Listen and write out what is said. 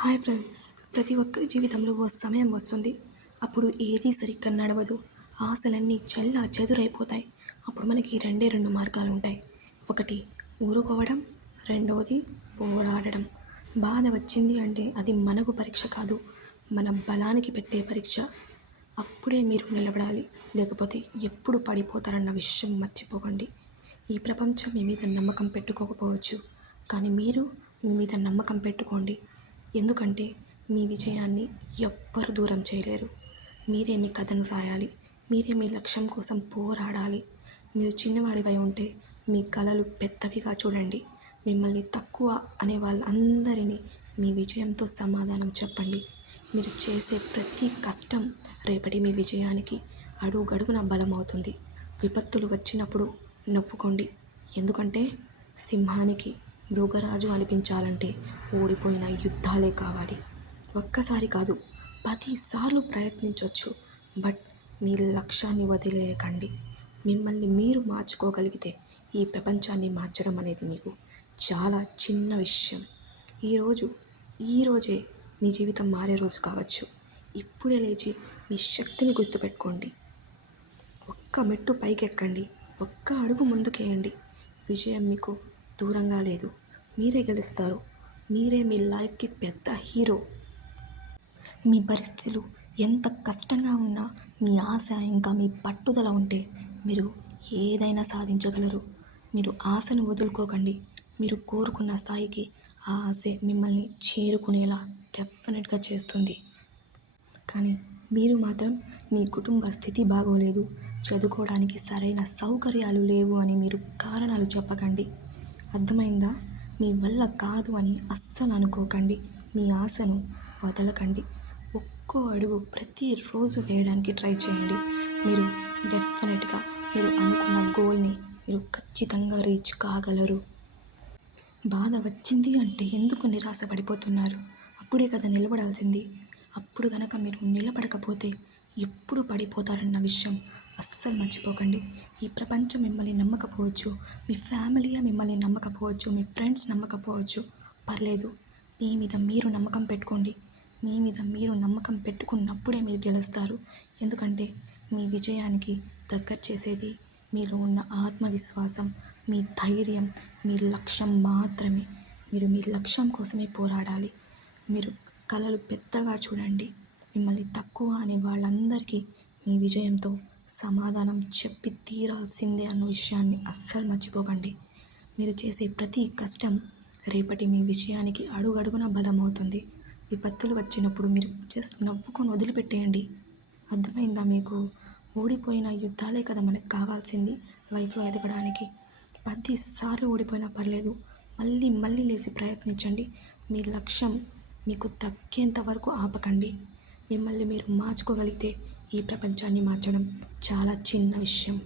Hi friends. ప్రతి ఒక్కరి జీవితంలో ఓ సమయం వస్తుంది. అప్పుడు ఏదీ సరిగ్గా నడవదు. ఆశలన్నీ చెల్లా చెదురైపోతాయి. అప్పుడు మనకి రెండు మార్గాలు ఉంటాయి. ఒకటి ఊరుకోవడం, రెండవది పోరాడడం. బాధ వచ్చింది అంటే అది మనకు పరీక్ష కాదు, మన బలానికి పెట్టే పరీక్ష. అప్పుడే మీరు నిలబడాలి, లేకపోతే ఎప్పుడు పడిపోతారన్న విషయం మర్చిపోకండి. ఈ ప్రపంచం మీ మీద నమ్మకం పెట్టుకోకపోవచ్చు, కానీ మీరు మీ మీద నమ్మకం పెట్టుకోండి. ఎందుకంటే మీ విజయాన్ని ఎవ్వరు దూరం చేయలేరు. మీరే మీ కథను రాయాలి. మీరే మీ లక్ష్యం కోసం పోరాడాలి. మీరు చిన్నవాడివై ఉంటే మీ కలలు పెద్దవిగా చూడండి. మిమ్మల్ని తక్కువ అనే వాళ్ళందరినీ మీ విజయంతో సమాధానం చెప్పండి. మీరు చేసే ప్రతి కష్టం రేపటి మీ విజయానికి అడుగడుగున బలమవుతుంది. విపత్తులు వచ్చినప్పుడు నవ్వుకోండి. ఎందుకంటే సింహానికి మృగరాజు అనిపించాలంటే ఓడిపోయిన యుద్ధాలే కావాలి. ఒక్కసారి కాదు, 10 సార్లు ప్రయత్నించవచ్చు. బట్ మీ లక్ష్యాన్ని వదిలేయకండి. మిమ్మల్ని మీరు మార్చుకోగలిగితే ఈ ప్రపంచాన్ని మార్చడం అనేది మీకు చాలా చిన్న విషయం. ఈరోజే మీ జీవితం మారే రోజు కావచ్చు. ఇప్పుడే లేచి మీ శక్తిని గుర్తుపెట్టుకోండి. ఒక్క మెట్టు పైకెక్కండి, ఒక్క అడుగు ముందుకేయండి. విజయం మీకు దూరంగా లేదు. మీరే గెలుస్తారు. మీరే మీ లైఫ్కి పెద్ద హీరో. మీ పరిస్థితులు ఎంత కష్టంగా ఉన్నా మీ ఆశ ఇంకా మీ పట్టుదల ఉంటే మీరు ఏదైనా సాధించగలరు. మీరు ఆశను వదులుకోకండి. మీరు కోరుకున్న స్థాయికి ఆ ఆశే మిమ్మల్ని చేరుకునేలా డెఫినెట్గా చేస్తుంది. కానీ మీరు మాత్రం మీ కుటుంబ స్థితి బాగోలేదు, చదువుకోవడానికి సరైన సౌకర్యాలు లేవు అని మీరు కారణాలు చెప్పకండి. అర్థమైందా? మీ వల్ల కాదు అని అస్సలు అనుకోకండి. మీ ఆశను వదలకండి. ఒక్కో అడుగు ప్రతిరోజు వేయడానికి ట్రై చేయండి. మీరు డెఫినెట్గా మీరు అనుకున్న గోల్ని మీరు ఖచ్చితంగా రీచ్ కాగలరు. బాధ వచ్చింది అంటే ఎందుకు నిరాశ పడిపోతున్నారు? అప్పుడే కదా నిలబడాల్సింది. అప్పుడు గనక మీరు నిలబడకపోతే ఎప్పుడు పడిపోతారన్న విషయం అస్సలు మర్చిపోకండి. ఈ ప్రపంచం మిమ్మల్ని నమ్మకపోవచ్చు, మీ ఫ్యామిలీయే మిమ్మల్ని నమ్మకపోవచ్చు, మీ ఫ్రెండ్స్ నమ్మకపోవచ్చు. పర్లేదు, మీ మీద మీరు నమ్మకం పెట్టుకోండి. మీ మీద మీరు నమ్మకం పెట్టుకున్నప్పుడే మీరు గెలుస్తారు. ఎందుకంటే మీ విజయానికి దగ్గర చేసేది మీలో ఉన్న ఆత్మవిశ్వాసం, మీ ధైర్యం, మీ లక్ష్యం మాత్రమే. మీరు మీ లక్ష్యం కోసమే పోరాడాలి. మీరు కలలు పెద్దగా చూడండి. మిమ్మల్ని తక్కువ అనే వాళ్ళందరికీ మీ విజయంతో సమాధానం చెప్పి తీరాల్సిందే అన్న విషయాన్ని అస్సలు మర్చిపోకండి. మీరు చేసే ప్రతి కష్టం రేపటి మీ విజయానికి అడుగడుగున బలమవుతుంది. విపత్తులు వచ్చినప్పుడు మీరు జస్ట్ నవ్వుకొని వదిలిపెట్టేయండి. అర్థమైందా మీకు? ఓడిపోయిన యుద్ధాలే కదా మనకు కావాల్సింది లైఫ్లో ఎదగడానికి. 10 సార్లు ఓడిపోయినా పర్లేదు, మళ్ళీ లేచి ప్రయత్నించండి. మీ లక్ష్యం మీకు దక్కేంత వరకు ఆపకండి. మిమ్మల్ని మీరు మార్చుకోగలిగితే ఈ ప్రపంచాన్ని మార్చడం చాలా చిన్న విషయం.